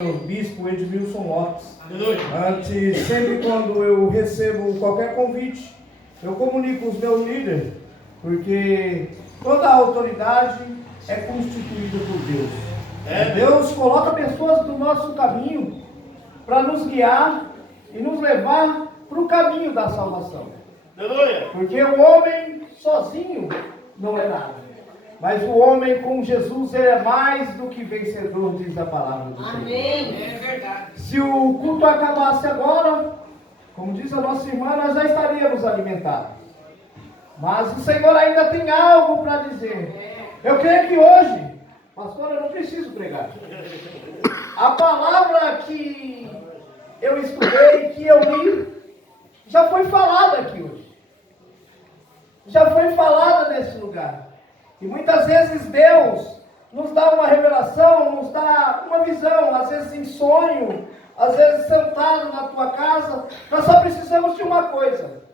O bispo Edmilson Lopes. Antes, sempre quando eu recebo qualquer convite, eu comunico os meus líderes, porque toda a autoridade é constituída por Deus. Deus coloca pessoas do nosso caminho para nos guiar e nos levar para o caminho da salvação. Porque o homem sozinho não é nada. Mas o homem com Jesus é mais do que vencedor, diz a palavra do Senhor. Amém. É verdade. Se o culto acabasse agora, como diz a nossa irmã, nós já estaríamos alimentados. Mas o Senhor ainda tem algo para dizer. Eu creio que hoje, pastor, eu não preciso pregar. A palavra que eu estudei, que eu li, já foi falada aqui hoje. Já foi falada nesse lugar. E muitas vezes Deus nos dá uma revelação, nos dá uma visão, às vezes em sonho, às vezes sentado na tua casa. Nós só precisamos de uma coisa: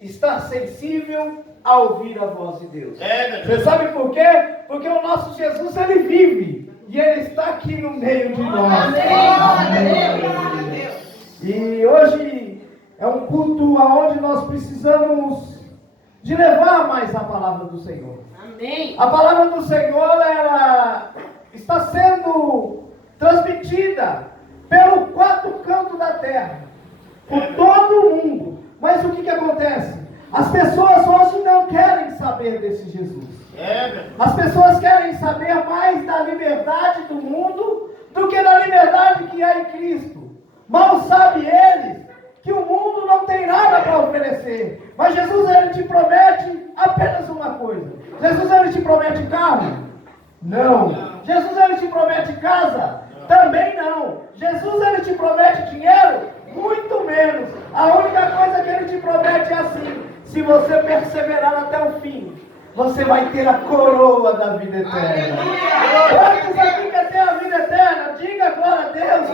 estar sensível a ouvir a voz de Deus. Você sabe por quê? Porque o nosso Jesus, ele vive e ele está aqui no meio de nós. Amém. E hoje é um culto onde nós precisamos de levar mais a palavra do Senhor. Amém. A palavra do Senhor, ela está sendo transmitida pelo quatro cantos da terra, por todo o mundo. Mas o que acontece? As pessoas hoje não querem saber desse Jesus. As pessoas querem saber mais da liberdade do mundo do que da liberdade que há em Cristo. Mal sabe eles que o mundo não tem nada para oferecer. Mas Jesus, ele te promete apenas uma coisa. Jesus, ele te promete carro? Não. Jesus, ele te promete casa? Também não. Jesus, ele te promete dinheiro? Muito menos. A única coisa que ele te promete é assim: se você perseverar até o fim, você vai ter a coroa da vida eterna. Quantos aqui quer ter a vida eterna? Diga glória a Deus.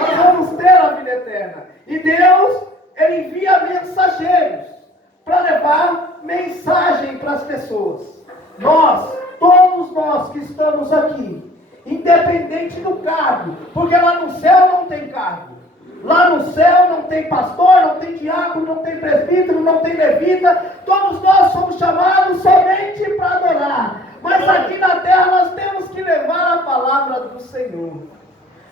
Nós vamos ter a vida eterna. E Deus, ele envia mensageiros para levar mensagem para as pessoas. Nós, todos nós que estamos aqui, independente do cargo, porque lá no céu não tem cargo. Lá no céu não tem pastor, não tem diácono, não tem presbítero, não tem levita. Todos nós somos chamados somente para adorar. Mas aqui na terra nós temos que levar a palavra do Senhor.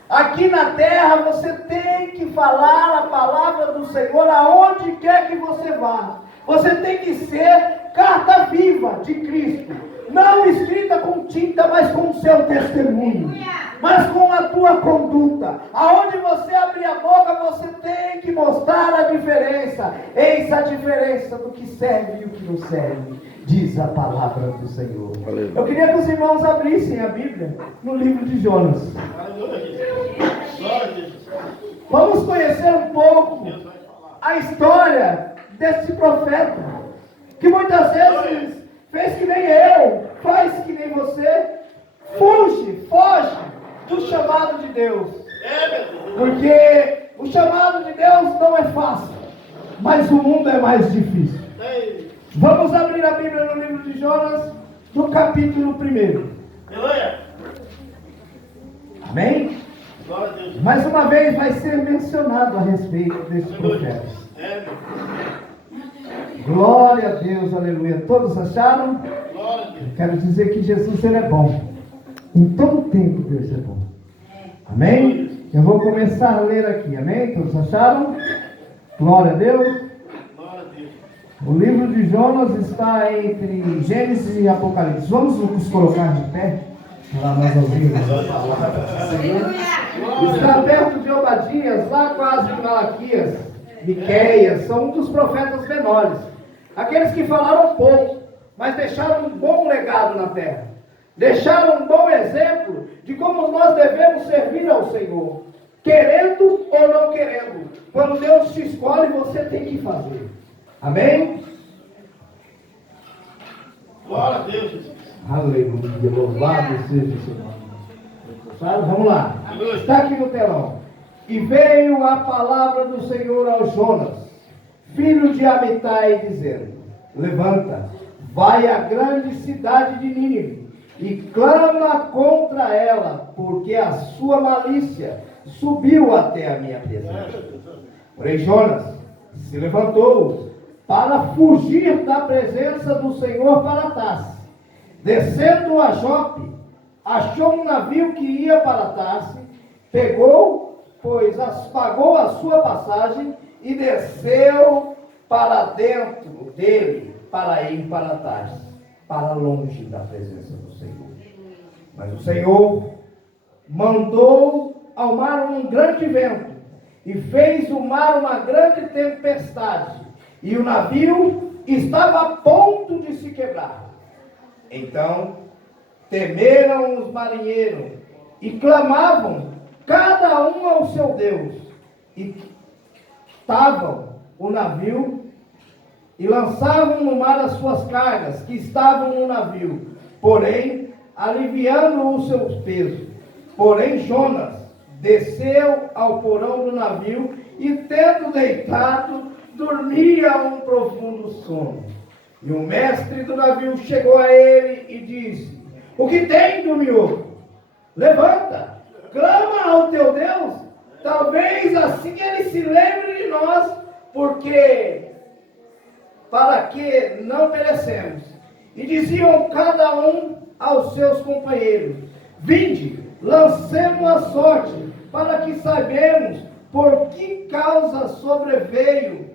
Aqui na terra você tem que falar a palavra do Senhor aonde quer que você vá. Você tem que ser carta viva de Cristo. Não escrita com tinta, mas com o seu testemunho. Mas com a tua conduta. Aonde você abrir a boca, você tem que mostrar a diferença. Eis a diferença do que serve e o que não serve, diz a palavra do Senhor. Valeu. Eu queria que os irmãos abrissem a Bíblia no livro de Jonas. Vamos conhecer um pouco a história desse profeta, que muitas vezes fez que nem eu, faz que nem você, foge do chamado de Deus. Porque o chamado de Deus não é fácil, mas o mundo é mais difícil. Vamos abrir a Bíblia no livro de Jonas, no capítulo 1. Amém? Mais uma vez vai ser mencionado a respeito desse profeta. Glória a Deus, aleluia. Todos acharam? Eu quero dizer que Jesus, ele é bom. Em todo tempo Deus é bom. Amém? Eu vou começar a ler aqui, amém? Todos acharam? Glória a Deus. O livro de Jonas está entre Gênesis e Apocalipse. Vamos nos colocar de pé para nós ouvirmos a palavra do Senhor. Está perto de Obadias, lá quase em Malaquias, Miqueias, são um dos profetas menores. Aqueles que falaram pouco, mas deixaram um bom legado na terra. Deixaram um bom exemplo de como nós devemos servir ao Senhor. Querendo ou não querendo. Quando Deus te escolhe, você tem que fazer. Amém? Glória a Deus, Jesus. Aleluia, louvado seja o Senhor. Vamos lá. Está aqui no telão. E veio a palavra do Senhor ao Jonas, filho de Amitai, dizendo: levanta, vai à grande cidade de Nínive e clama contra ela, porque a sua malícia subiu até a minha presença. Porém Jonas se levantou para fugir da presença do Senhor para Tarse. Descendo a Jope, achou um navio que ia para Tarse, pegou, pois pagou a sua passagem e desceu para dentro dele para ir para Tarse, para longe da presença do Senhor. Mas o Senhor mandou ao mar um grande vento e fez o mar uma grande tempestade, e o navio estava a ponto de se quebrar. Então temeram os marinheiros e clamavam cada um ao seu Deus, e estavam o navio e lançavam no mar as suas cargas que estavam no navio, porém aliviando o seu peso. Porém Jonas desceu ao porão do navio e, tendo deitado, dormia um profundo sono. E o mestre do navio chegou a ele e disse: o que tem, dormioso? Levanta, clama ao teu Deus, talvez assim ele se lembre de nós, para que não perecemos. E diziam cada um aos seus companheiros: vinde, lancemos a sorte, para que saibamos por que causa sobreveio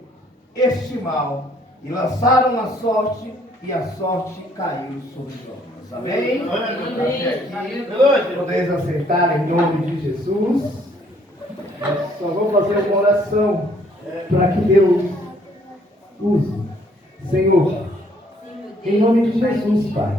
este mal. E lançaram a sorte, e a sorte caiu sobre Jonas. Amém? Aqui, podeis acertar em nome de Jesus. Nós só vamos fazer uma oração para que Deus use. Senhor, em nome de Jesus, Pai,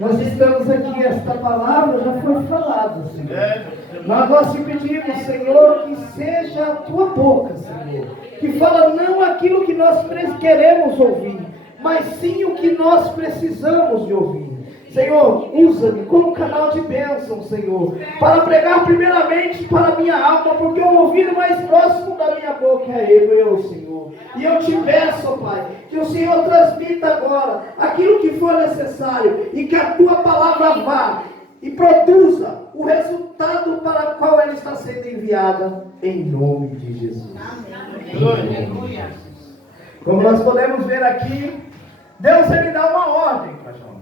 nós estamos aqui, esta palavra já foi falada, Senhor. Nós te pedimos, Senhor, que seja a tua boca, Senhor, que fala não aquilo que nós queremos ouvir, mas sim o que nós precisamos de ouvir. Senhor, usa-me como canal de bênção, Senhor, para pregar primeiramente para a minha alma, porque o ouvido mais próximo da minha boca é eu, Senhor. E eu te peço, Pai, que o Senhor transmita agora aquilo que for necessário e que a tua palavra vá e produza o resultado para o qual ela está sendo enviada, em nome de Jesus. Amém. Como nós podemos ver aqui, Deus ele dá uma ordem para Jonas.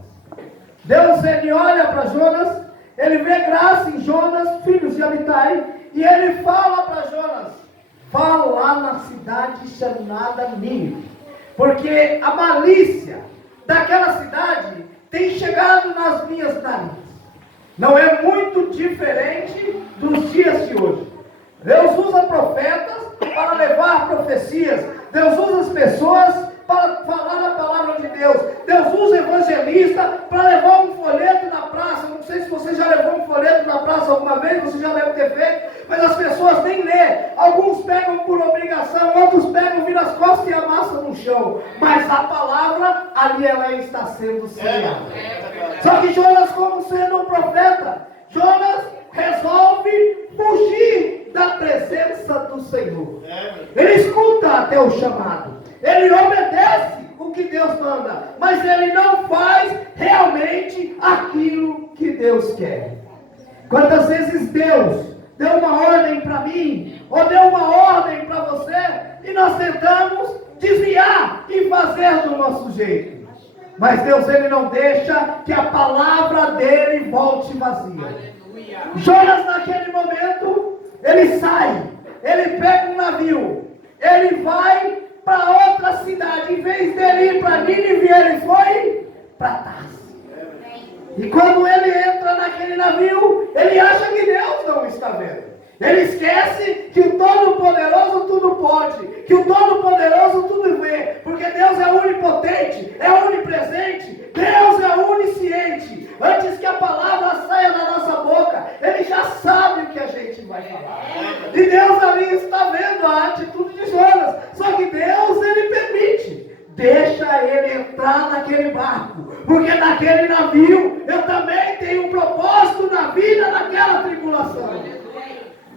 Deus ele olha para Jonas, ele vê graça em Jonas, filhos de Amitai, e ele fala para Jonas: vá lá na cidade chamada Nínive, porque a malícia daquela cidade tem chegado nas minhas narinas. Não é muito diferente dos dias de hoje. Deus usa profetas para levar profecias. Deus usa as pessoas para falar a palavra de Deus. Deus usa evangelista para levar um folheto na praça. Não sei se você já levou um folheto na praça alguma vez, você já deve ter feito, mas as pessoas nem lê. Alguns pegam por obrigação, outros pegam, viram as costas e amassam no chão. Mas a palavra, ali ela está sendo semeada. Só que Jonas, como sendo um profeta, Jonas resolve fugir da presença do Senhor. Ele escuta até o chamado, ele obedece o que Deus manda, mas ele não faz realmente aquilo que Deus quer. Quantas vezes Deus deu uma ordem para mim, ou deu uma ordem para você, e nós tentamos desviar e fazer do nosso jeito. Mas Deus ele não deixa que a palavra dele volte vazia. Jonas naquele momento, ele sai, ele pega um navio, ele vai para outra cidade. Em vez dele ir para Nínive, ele foi para Tarse. E quando ele entra naquele navio, ele acha que Deus não está vendo. Ele esquece que o Todo-Poderoso tudo pode, que o Todo-Poderoso tudo vê, porque Deus é onipotente, é onipresente, Deus é onisciente. Antes que a palavra saia da nossa boca, Ele já sabe o que a gente vai falar. E Deus ali está vendo a atitude de Jonas, só que Deus, Ele permite. Deixa ele entrar naquele barco, porque naquele navio eu também tenho um propósito na vida daquela tribulação.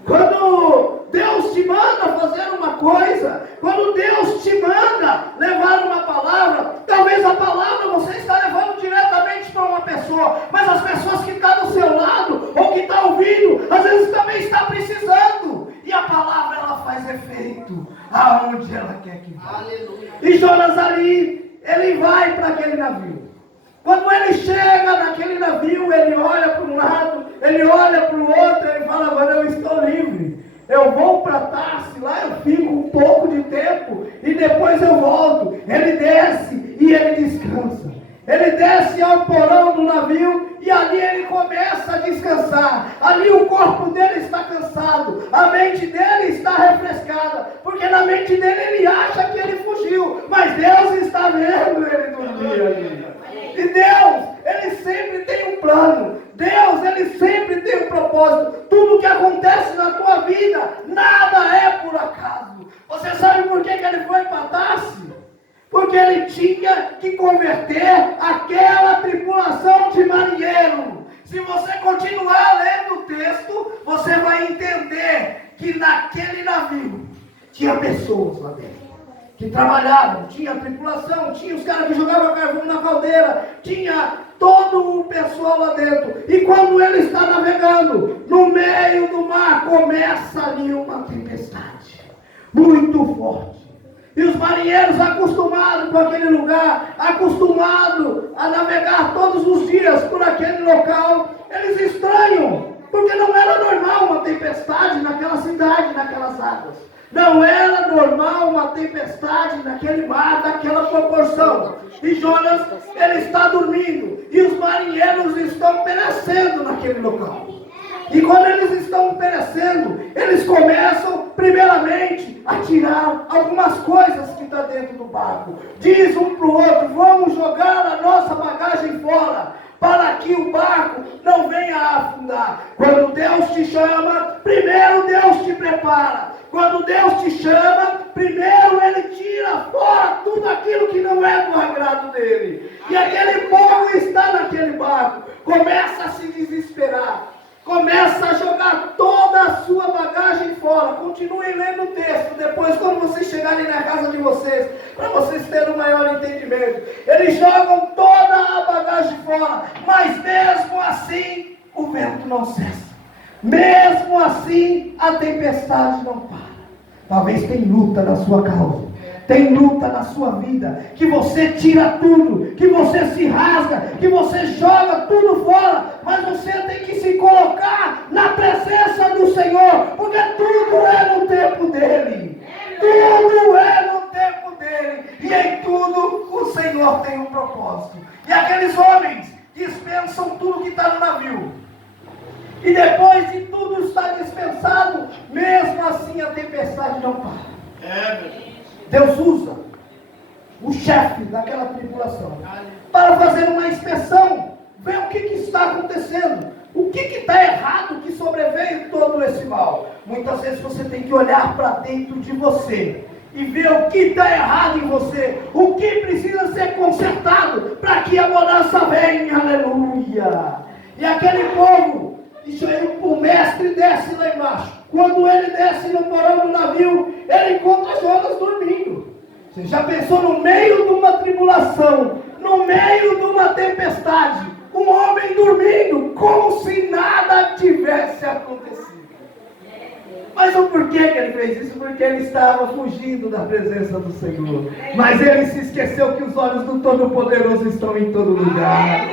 Quando Deus te manda fazer uma coisa, quando Deus te manda levar uma palavra, talvez a palavra você está levando diretamente para uma pessoa, mas as pessoas aonde ela quer que vá. Aleluia. E Jonas ali, ele vai para aquele navio. Quando ele chega naquele navio, ele olha para um lado, ele olha para o outro, ele fala, agora eu estou livre. Eu vou para Tarsis, lá eu fico um pouco de tempo e depois eu volto. Ele desce e ele descansa. Ele desce ao porão do navio e ali ele começa a descansar. Ali o corpo dele está cansado, a mente dele está refrescada, porque na mente dele ele acha que ele fugiu, mas Deus está vendo ele dormir ali. E Deus, ele sempre tem um plano. Deus, ele sempre tem um propósito. Tudo que acontece na tua vida, nada é por acaso. Você sabe por que ele foi para Tarsis? Porque ele tinha que converter aquela tripulação de marinheiro. Se você continuar lendo o texto, você vai entender que naquele navio tinha pessoas lá dentro que trabalhavam, tinha tripulação, tinha os caras que jogavam carvão na caldeira, tinha todo o pessoal lá dentro. E quando ele está navegando no meio do mar, começa ali uma tempestade muito forte. E os marinheiros, acostumados com aquele lugar, acostumados a navegar todos os dias por aquele local, eles estranham, porque não era normal uma tempestade naquela cidade, naquelas águas. Não era normal uma tempestade naquele mar, daquela proporção. E Jonas, ele está dormindo, e os marinheiros estão perecendo naquele local. E quando eles estão perecendo, eles começam, primeiramente, a tirar algumas coisas que estão dentro do barco. Diz um para o outro, vamos jogar a nossa bagagem fora, para que o barco não venha a afundar. Quando Deus te chama, primeiro Deus te prepara. Quando Deus te chama, primeiro Ele tira fora tudo aquilo que não é do agrado dEle. E aquele povo está naquele barco, começa a se desesperar. Começa a jogar toda a sua bagagem fora. Continuem lendo o texto. Depois, quando vocês chegarem na casa de vocês, para vocês terem um maior entendimento. Eles jogam toda a bagagem fora. Mas mesmo assim, o vento não cessa. Mesmo assim, a tempestade não para. Talvez tenha luta na sua causa. Tem luta na sua vida, que você tira tudo, que você se rasga, que você joga tudo fora, mas você tem que se colocar na presença do Senhor, porque tudo é no tempo dEle. Tudo é no tempo dEle, e em tudo o Senhor tem um propósito. E aqueles homens dispensam tudo que está no navio, e depois de tudo estar dispensado, mesmo assim a tempestade não para. Deus usa o chefe daquela tripulação para fazer uma inspeção, ver o que está acontecendo, o que está errado, que sobreveio todo esse mal. Muitas vezes você tem que olhar para dentro de você e ver o que está errado em você, o que precisa ser consertado para que a mudança venha, aleluia. E aquele povo, o mestre desce lá embaixo. Quando ele desce no porão do navio, ele encontra Jonas dormindo. Você já pensou no meio de uma tribulação, no meio de uma tempestade, um homem dormindo, como se nada tivesse acontecido? Mas o porquê que ele fez isso? Porque ele estava fugindo da presença do Senhor. Mas ele se esqueceu que os olhos do Todo-Poderoso estão em todo lugar.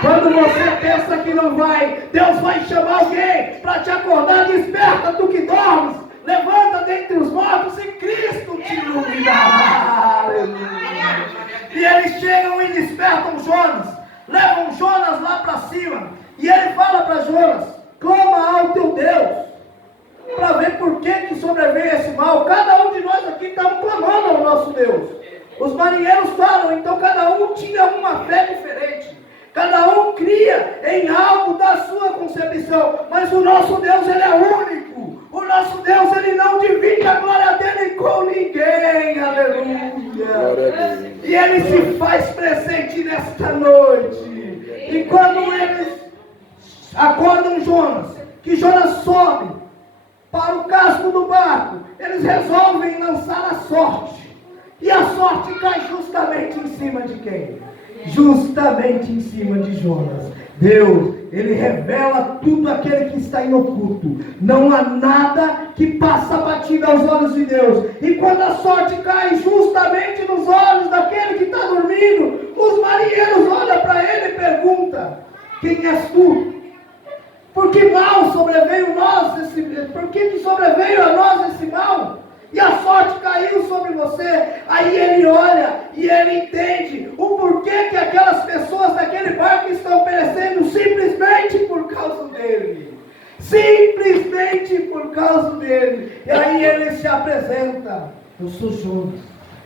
Quando você pensa que não vai, Deus vai chamar alguém para te acordar. Desperta, tu que dormes, levanta dentre os mortos e Cristo te iluminará. Aleluia. E eles chegam e despertam Jonas, levam Jonas lá para cima, e ele fala para Jonas, clama ao teu Deus, para ver por que sobreveio esse mal. Cada um de nós aqui estamos clamando ao nosso Deus. Os marinheiros falam, então cada um tinha uma fé diferente. Cada um cria em algo da sua concepção. Mas o nosso Deus, Ele é único. O nosso Deus, Ele não divide a glória dEle com ninguém. Aleluia. E Ele se faz presente nesta noite. E quando eles acordam Jonas, que Jonas sobe para o casco do barco, eles resolvem lançar a sorte. E a sorte cai justamente em cima de quem? Justamente em cima de Jonas. Deus, Ele revela tudo aquele que está em oculto. Não há nada que passa batido aos olhos de Deus. E quando a sorte cai justamente nos olhos daquele que está dormindo, os marinheiros olham para ele e perguntam: quem és tu? Por que mal sobreveio por que sobreveio a nós esse mal? E a sorte caiu sobre você. Aí ele olha e ele entende o porquê que aquelas pessoas daquele barco estão perecendo simplesmente por causa dele. Simplesmente por causa dele. E aí ele se apresenta: eu sou Jonas,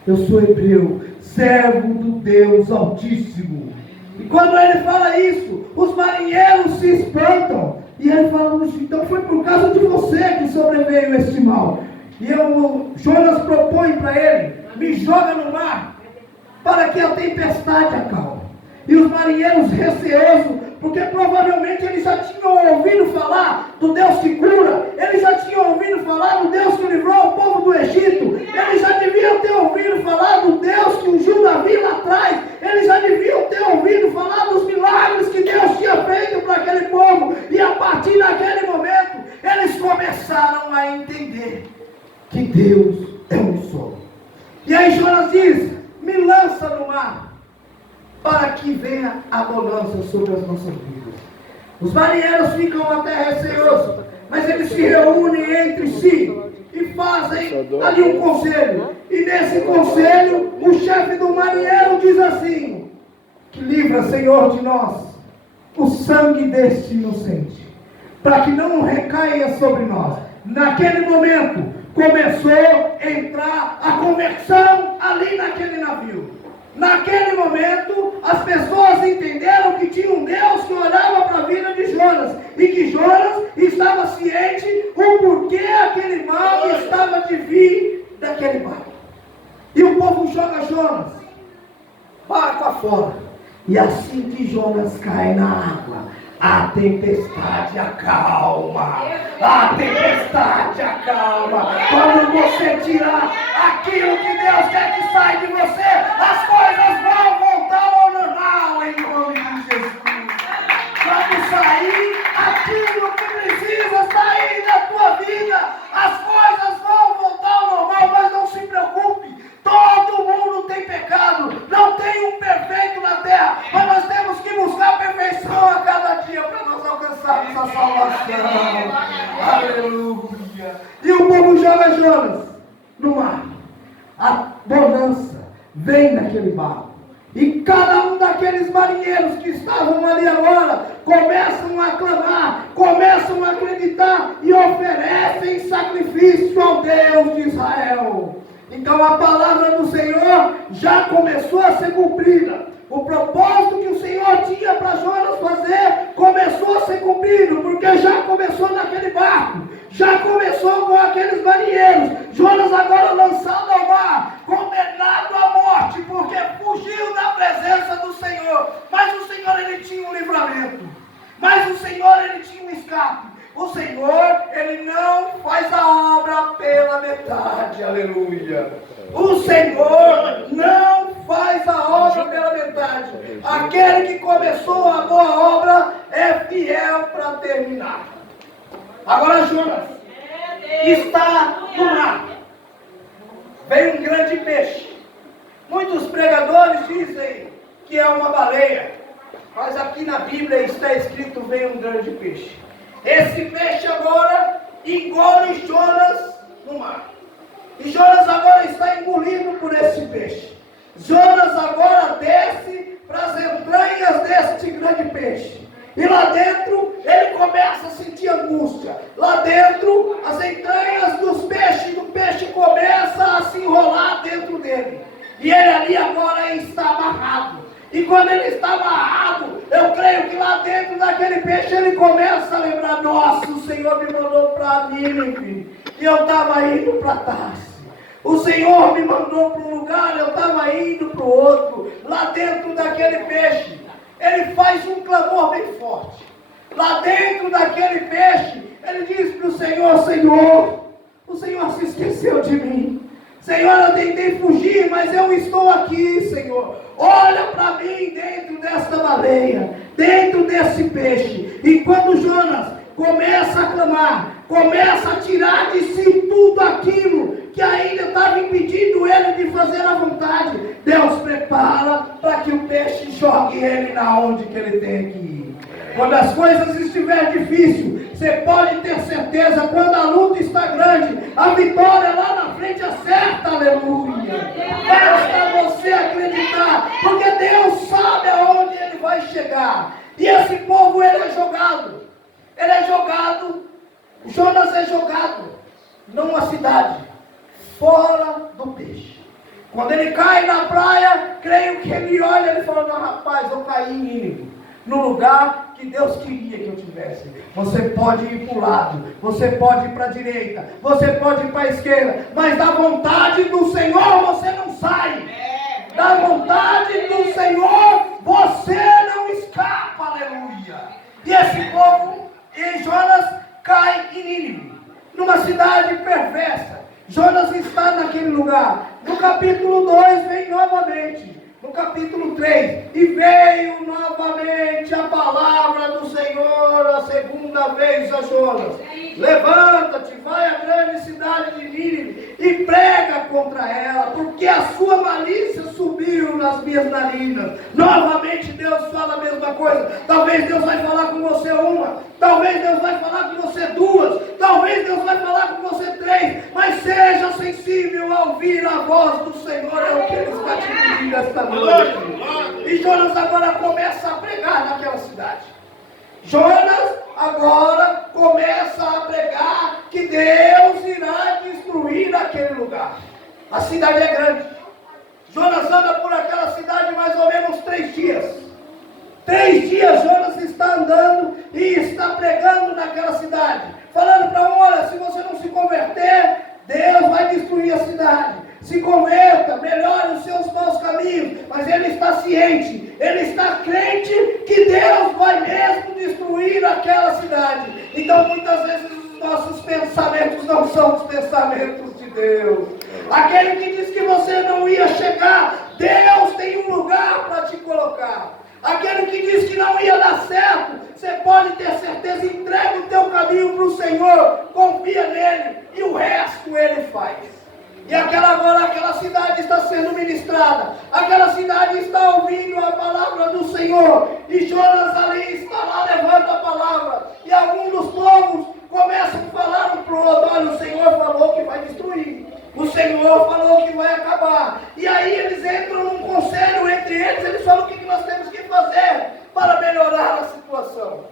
eu sou hebreu, servo do Deus Altíssimo. E quando ele fala isso, os marinheiros se espantam. E ele fala: então foi por causa de você que sobreveio este mal. E Jonas propõe para ele: me joga no mar, para que a tempestade acalme. E os marinheiros receosos, porque provavelmente eles já tinham ouvido falar do Deus que cura, eles já tinham ouvido falar do Deus que livrou o povo do Egito, eles já deviam ter ouvido falar do Deus que ungiu Davi lá atrás, eles já deviam ter ouvido falar dos milagres que Deus tinha feito para aquele povo. E a partir daquele momento, eles começaram a entender que Deus é um só. E aí Jonas diz: me lança no mar, para que venha a bonança sobre as nossas vidas. Os marinheiros ficam até receosos, mas eles se reúnem entre si e fazem ali um conselho. E nesse conselho, o chefe do marinheiro diz assim: que livra, Senhor, de nós o sangue deste inocente, para que não recaia sobre nós. Naquele momento, começou a entrar a conversão ali naquele navio. Naquele momento, as pessoas entenderam que tinha um Deus que olhava para a vida de Jonas, e que Jonas estava ciente o porquê aquele mal estava de vir daquele barco. E o povo joga Jonas barco afora. E assim que Jonas cai na água, a tempestade acalma. A tempestade acalma. Quando você tirar aquilo que Deus quer que saia de você, as coisas vão voltar ao normal em nome de Jesus. Quando sair aquilo que precisa sair da tua vida, as coisas vão voltar ao normal. Mas não se preocupe, todo mundo tem pecado, não tem um perfeito na terra, mas nós temos que buscar a perfeição a cada dia para nós alcançarmos a salvação. Aleluia. E o povo joga Jonas no mar. A bonança vem naquele barco. E cada um daqueles marinheiros que estavam ali agora começam a clamar, começam a acreditar e oferecem sacrifício ao Deus de Israel. Então a palavra do Senhor já começou a ser cumprida. O propósito que o Senhor tinha para Jonas fazer começou a ser cumprido, porque já começou naquele barco, já começou com aqueles marinheiros. Jonas agora lançado ao mar, condenado à morte, porque fugiu da presença do Senhor. Mas o Senhor, ele tinha um livramento, mas o Senhor, ele tinha um escape. O Senhor, ele não faz a obra pela metade, aleluia. O Senhor não faz a obra pela metade. Aquele que começou a boa obra é fiel para terminar. Agora Jonas está no mar. Vem um grande peixe. Muitos pregadores dizem que é uma baleia, mas aqui na Bíblia está escrito: vem um grande peixe. Esse peixe agora engole Jonas no mar. E Jonas agora está engolido por esse peixe. Jonas agora desce para as entranhas deste grande peixe. E lá dentro ele começa a sentir angústia. Lá dentro, as entranhas do peixe começa a se enrolar dentro dele. E ele ali agora está amarrado. E quando ele está amarrado, eu creio que lá dentro daquele peixe ele começa a lembrar: nossa, o Senhor me mandou para Nínive e eu estava indo para Tarsis. O Senhor me mandou para um lugar, eu estava indo para o outro. Lá dentro daquele peixe, ele faz um clamor bem forte. Lá dentro daquele peixe, ele diz para o Senhor: Senhor, o Senhor se esqueceu de mim. Senhor, eu tentei fugir, mas eu estou aqui, Senhor. Olha para mim dentro desta baleia, dentro desse peixe. E quando Jonas começa a clamar, começa a tirar de si tudo aquilo que ainda estava impedindo ele de fazer a vontade, Deus prepara para que o peixe jogue ele na onde que ele tem que ir. Quando as coisas estiverem difíceis, você pode ter certeza, quando a luta está grande, a vitória lá na frente é certa, aleluia. Basta você acreditar, porque Deus sabe aonde ele vai chegar. E esse povo, ele é jogado, Jonas é jogado numa cidade, fora do peixe. Quando ele cai na praia, creio que ele olha e fala: não, rapaz, eu caí em Nínive, no lugar que Deus queria que eu tivesse. Você pode ir para o lado, você pode ir para a direita, você pode ir para a esquerda, mas da vontade do Senhor você não sai. Da vontade do Senhor você não escapa, aleluia. E esse povo, e Jonas cai em Nínive, numa cidade perversa. Jonas está naquele lugar. No capítulo 2 vem novamente, no capítulo 3, e veio novamente a palavra do Senhor a segunda vez a Jonas: levanta-te, vai à grande cidade de Nínive e prega contra ela, porque a sua malícia subiu nas minhas narinas. Novamente Deus fala a mesma coisa. Talvez Deus vai falar com você uma, talvez Deus vai falar com você duas, talvez Deus vai falar com você três, mas seja sensível a ouvir a voz do Senhor, é o que Ele está te pedindo esta noite. E Jonas agora começa a pregar naquela cidade. Jonas agora começa a pregar que Deus irá destruir aquele lugar. A cidade é grande. Jonas anda por aquela cidade mais ou menos 3 dias. 3 dias Jonas está andando e está pregando naquela cidade, falando para um: olha, se você não se converter, Deus vai destruir a cidade. Se converta, melhore os seus maus caminhos. Mas ele está ciente, ele está crente que Deus vai mesmo destruir aquela cidade. Então muitas vezes os nossos pensamentos não são os pensamentos de Deus. Aquele que diz que você não ia chegar, Deus tem um lugar para te colocar. Aquele que diz que não ia dar certo, você pode ter certeza, entrega o teu caminho para o Senhor, confia nele e o resto ele faz. E aquela cidade está sendo ministrada, aquela cidade está ouvindo a palavra do Senhor, e Jonas ali está lá, levando a palavra, e alguns dos povos começam a falar um para o outro: olha, o Senhor falou que vai destruir, o Senhor falou que vai acabar. E aí eles entram num conselho entre eles falam: o que nós temos que fazer para melhorar a situação?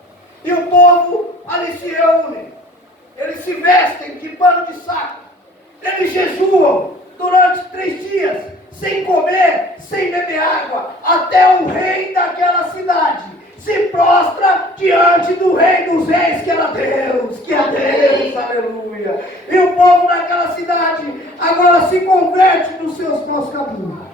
E o povo ali se reúne, eles se vestem de pano de saco, eles jejuam durante 3 dias, sem comer, sem beber água, até o rei daquela cidade se prostra diante do Rei dos Reis, que era Deus, que é Deus, aleluia. E o povo daquela cidade agora se converte dos seus maus caminhos.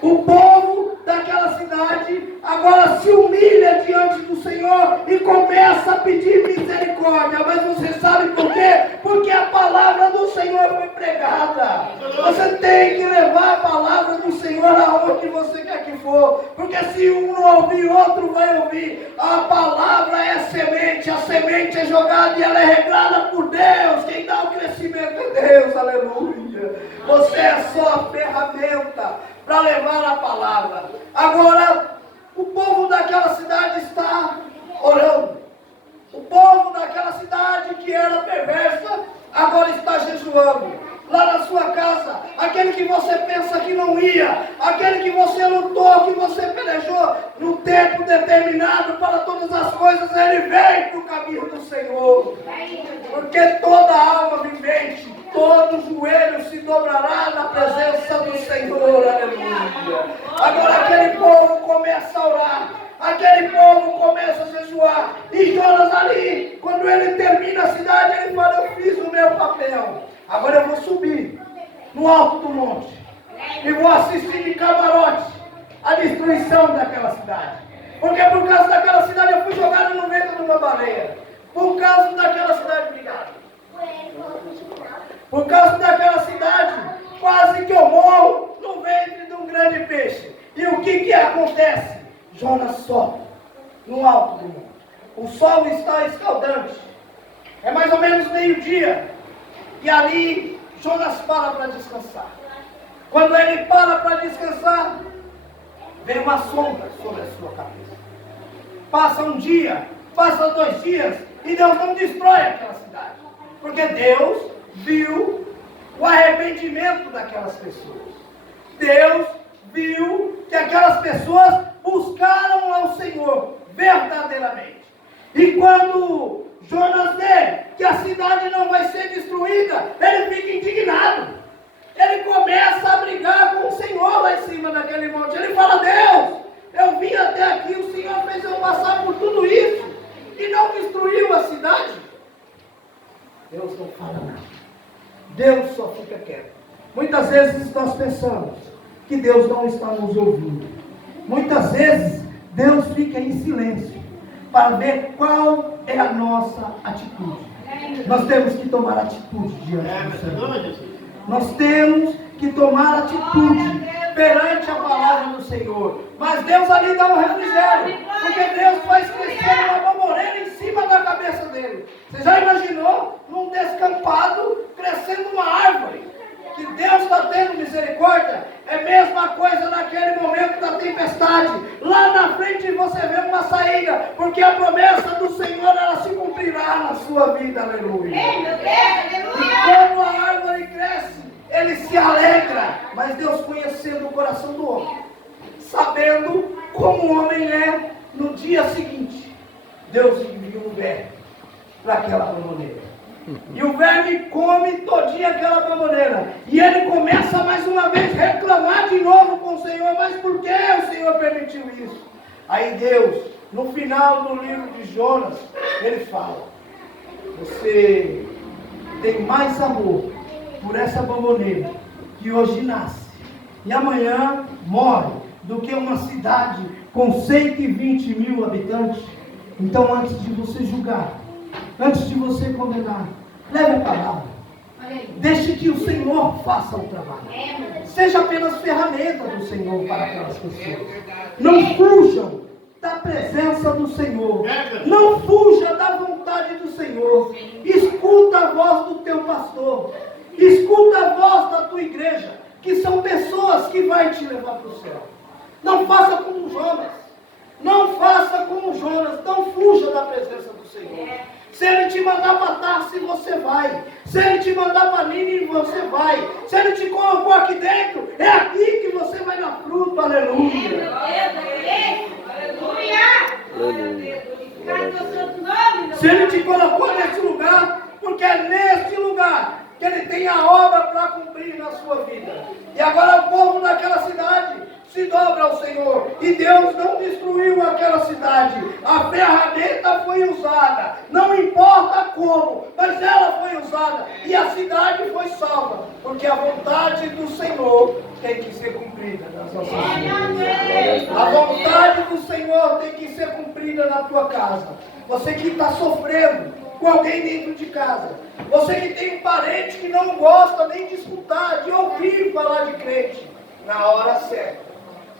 O povo daquela cidade agora se humilha diante do Senhor e começa a pedir misericórdia. Mas você sabe por quê? Porque a palavra do Senhor foi pregada. Você tem que levar a palavra do Senhor aonde você quer que for, porque se um não ouvir, outro vai ouvir. A palavra é semente, a semente é jogada e ela é regrada por Deus. Quem dá o crescimento é Deus, aleluia. Você é só a ferramenta para levar a palavra. Agora, o povo daquela cidade está orando. O povo daquela cidade que era perversa, agora está jejuando. Lá na sua casa, aquele que você pensa que não ia, aquele que você lutou, que você pelejou, no tempo determinado para todas as coisas, ele vem para o caminho do Senhor. Porque toda alma vivente, todo joelho se dobrará na presença do Senhor, aleluia. Agora aquele povo começa a orar, aquele povo começa a jejuar, e Jonas ali, quando ele termina a cidade, ele fala: eu fiz o meu papel, agora eu vou subir no alto do monte e vou assistir de camarote a destruição daquela cidade. Porque por causa daquela cidade eu fui jogado no ventre de uma baleia. Por causa daquela cidade, obrigado. Por causa daquela cidade, quase que que acontece? Jonas sobe no alto do monte. O sol está escaldante. É mais ou menos meio-dia. E ali Jonas para descansar. Quando ele para descansar, vem uma sombra sobre a sua cabeça. Passa um dia, passa 2 dias, e Deus não destrói aquela cidade. Porque Deus viu o arrependimento daquelas pessoas. Deus viu que aquelas pessoas buscaram ao Senhor verdadeiramente. E quando Jonas vê que a cidade não vai ser destruída, ele fica indignado. Ele começa a brigar com o Senhor lá em cima daquele monte. Ele fala: Deus, eu vim até aqui, o Senhor fez eu passar por tudo isso e não destruiu a cidade. Deus não fala nada. Deus só fica quieto. Muitas vezes nós pensamos que Deus não está nos ouvindo. Muitas vezes Deus fica em silêncio para ver qual é a nossa atitude. Nós temos que tomar atitude diante do Senhor. Nós temos que tomar atitude perante a palavra do Senhor. Mas Deus ali dá um refrigério, porque Deus faz crescer uma bamboreira em cima da cabeça dele. Você já imaginou num descampado crescendo uma árvore? Que Deus está tendo misericórdia. É a mesma coisa naquele momento da tempestade. Lá na frente você vê uma saída, porque a promessa do Senhor, ela se cumprirá na sua vida. Aleluia. E quando a árvore cresce, ele se alegra. Mas Deus, conhecendo o coração do homem, sabendo como o homem é, no dia seguinte, Deus envia um verme para aquela bamboneira. E o verme come todinha aquela bamboneira. E ele começa mais uma vez a reclamar de novo com o Senhor. Mas por que o Senhor permitiu isso? Aí Deus, no final do livro de Jonas, ele fala: você tem mais amor por essa bamboneira que hoje nasce e amanhã morre, do que uma cidade com 120 mil habitantes. Então, antes de você julgar, antes de você condenar, leve a palavra. Deixe que o Senhor faça o trabalho. Seja apenas ferramenta do Senhor para aquelas pessoas. Não fujam da presença do Senhor. Não fuja da vontade do Senhor. Escuta a voz do teu pastor. Escuta a voz da tua igreja, que são pessoas que vão te levar para o céu. Não faça como Jonas. Não faça como Jonas. Não fuja da presença do Senhor. Se ele te mandar para Tarso, você vai. Se ele te mandar para Nínive, você vai. Se ele te colocou aqui dentro, é aqui que você vai dar fruto. Aleluia. Se ele te colocou nesse lugar, porque é nesse lugar que ele tem a obra para cumprir na sua vida. E agora o povo daquela cidade se dobra ao Senhor. E Deus não destruiu aquela cidade. A ferramenta foi usada. Não importa como, mas ela foi usada. E a cidade foi salva. Porque a vontade do Senhor tem que ser cumprida nas nossas vidas. A vontade do Senhor tem que ser cumprida na tua casa. Você que está sofrendo com alguém dentro de casa. Você que tem um parente que não gosta nem de escutar, de ouvir falar de crente. Na hora certa,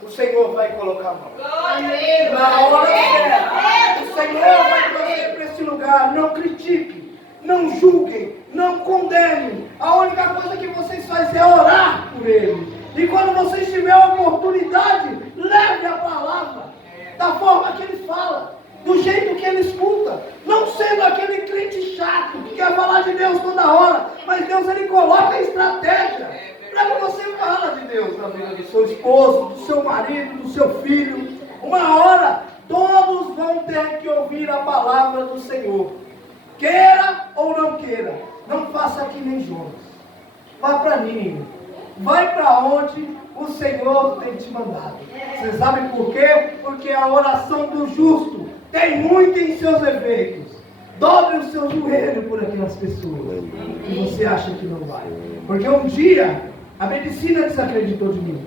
o Senhor vai colocar a mão. Na hora certa, o Senhor vai trazer para esse lugar. Não critique, não julguem, não condenem. A única coisa que vocês fazem é orar por ele. E quando vocês tiverem a oportunidade, leve a palavra da forma que ele fala, do jeito que ele escuta, não sendo aquele crente chato que quer falar de Deus toda hora, mas Deus, ele coloca a estratégia para que você fale de Deus na vida do seu esposo, do seu marido, do seu filho. Uma hora todos vão ter que ouvir a palavra do Senhor, queira ou não queira. Não faça que nem Jonas. Vá para Nínive, vai para onde o Senhor tem te mandado. Você sabe por quê? Porque a oração do justo tem muito em seus efeitos. Dobre o seu joelho por aquelas pessoas que você acha que não vai. Porque um dia a medicina desacreditou de mim.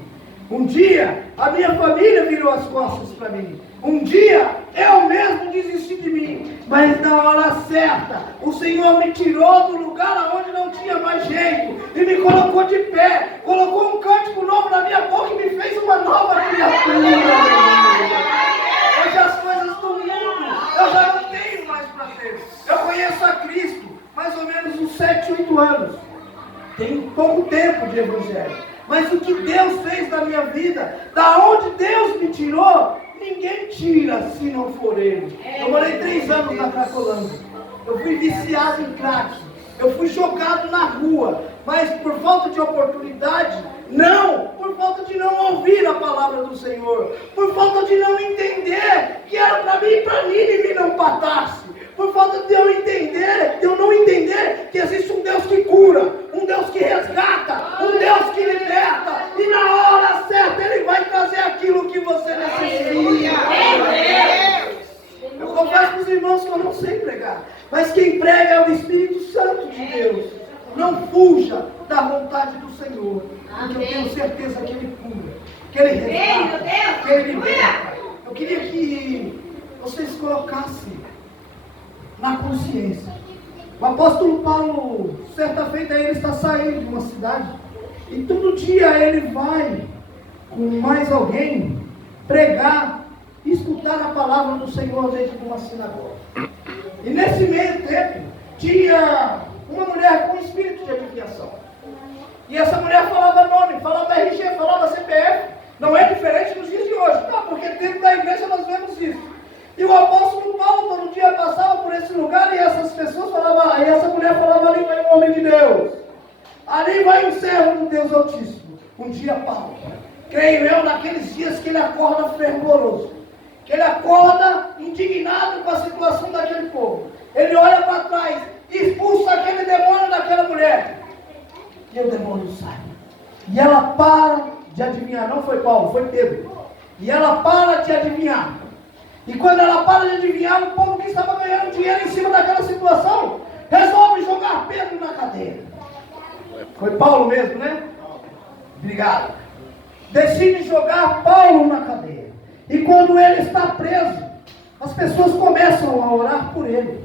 Um dia a minha família virou as costas para mim. Um dia eu mesmo desisti de mim. Mas na hora certa, o Senhor me tirou do lugar onde não tinha mais jeito e me colocou de pé. Colocou um cântico cântico novo na minha boca e me fez uma nova criatura. Hoje as coisas do mundo, eu já não tenho mais prazer. Eu conheço a Cristo, mais ou menos uns 7, 8 anos. Tem pouco tempo de evangelho. Mas o que Deus fez na minha vida, da onde Deus me tirou, ninguém tira se não for Ele. Eu morei 3 anos na Cracolândia. Eu fui viciado em crack. Eu fui jogado na rua. Mas por falta de oportunidade, não. Por falta de não ouvir a palavra do Senhor. Por falta de não entender que era para mim e para Nínive não patasse. Por falta de eu entender, de eu não entender que existe um Deus que cura, um Deus que resgata, um Deus que liberta, e na hora certa Ele vai trazer aquilo que você necessita. Eu confesso para os irmãos que eu não sei pregar, mas quem prega é o Espírito Santo de Deus. Não fuja da vontade do Senhor, porque eu tenho certeza que Ele cura, que Ele resgata, que Ele liberta. Eu queria que vocês colocassem na consciência. O apóstolo Paulo, certa feita, ele está saindo de uma cidade e todo dia ele vai com mais alguém pregar e escutar a palavra do Senhor dentro de uma sinagoga. E nesse meio tempo tinha uma mulher com espírito de adivinhação. E essa mulher falava nome, falava RG, falava CPF. Não é diferente nos dias de hoje, tá? Porque dentro da igreja nós vemos isso. E o apóstolo Paulo todo dia passava por esse lugar e essas pessoas falavam, e essa mulher falava, ali vai um homem de Deus, ali vai um servo do Deus Altíssimo. Um dia Paulo, creio eu, naqueles dias que ele acorda fervoroso, que ele acorda indignado com a situação daquele povo, ele olha para trás e expulsa aquele demônio daquela mulher, e o demônio sai, e ela para de adivinhar. Não foi Paulo, foi Pedro. E ela para de adivinhar. E quando ela para de adivinhar, o povo que estava ganhando dinheiro em cima daquela situação resolve jogar Pedro na cadeia. Foi Paulo mesmo, né? Obrigado. Decide jogar Paulo na cadeia. E quando ele está preso, as pessoas começam a orar por ele,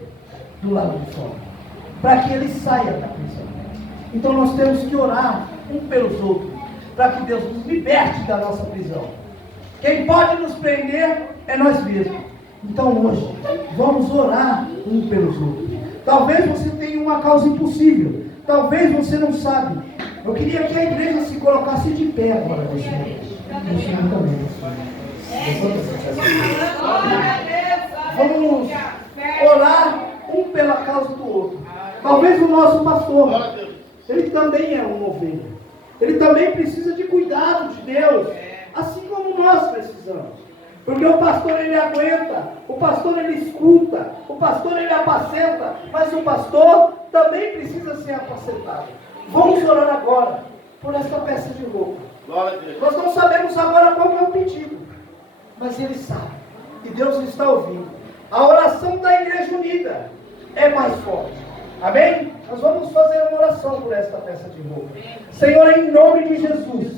do lado de fora, para que ele saia da prisão. Então nós temos que orar um pelos outros, para que Deus nos liberte da nossa prisão. Quem pode nos prender é nós mesmos. Então hoje, vamos orar um pelos outros. Talvez você tenha uma causa impossível. Talvez você não sabe. Eu queria que a igreja se colocasse de pé agora nesse momento. Vamos orar um pela causa do outro. Talvez o nosso pastor, ele também é uma ovelha. Ele também precisa de cuidado de Deus, assim como nós precisamos. Porque o pastor ele aguenta, o pastor ele escuta, o pastor ele apacenta, mas o pastor também precisa ser apacentado. Vamos orar agora por esta peça de roupa. Nós não sabemos agora qual é o pedido, mas ele sabe, e Deus está ouvindo. A oração da Igreja Unida é mais forte. Amém? Nós vamos fazer uma oração por esta peça de roupa. Senhor, em nome de Jesus,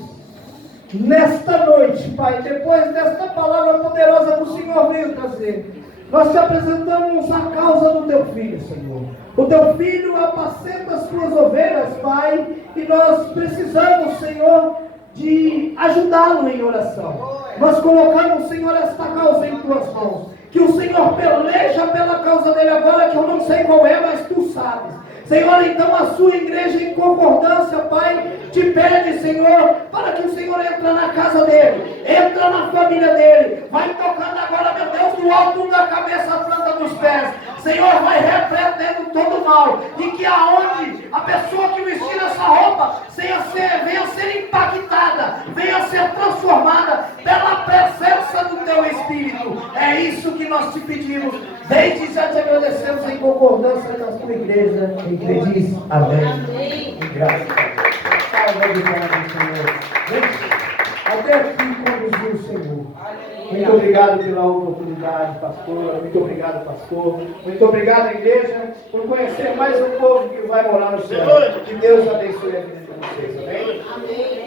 nesta noite, Pai, depois desta palavra poderosa que o Senhor veio trazer, nós te apresentamos a causa do teu filho, Senhor. O teu filho apacenta as tuas ovelhas, Pai, e nós precisamos, Senhor, de ajudá-lo em oração. Nós colocamos, Senhor, esta causa em tuas mãos. Que o Senhor peleja pela causa dele agora, que eu não sei qual é, mas tu sabes. Senhor, então a sua igreja em concordância, Pai, te pede, Senhor, para que o Senhor entre na casa dele, entra na família dele, vai tocando agora, meu Deus, do alto da cabeça à planta dos pés. Senhor, vai repreendendo todo mal, e que aonde a pessoa que vestir essa roupa venha ser impactada, venha ser transformada pela presença do teu Espírito. É isso que nós te pedimos. Desde já te agradecemos em concordância com a tua igreja. Em que diz amém. Graças a Deus. Salve de Deus, Senhor. Até aqui conduziu o Senhor. Muito obrigado pela oportunidade, pastor. Muito obrigado, pastor. Muito obrigado, igreja, por conhecer mais um povo que vai morar no céu. Que Deus abençoe a vida de vocês. Amém? Amém.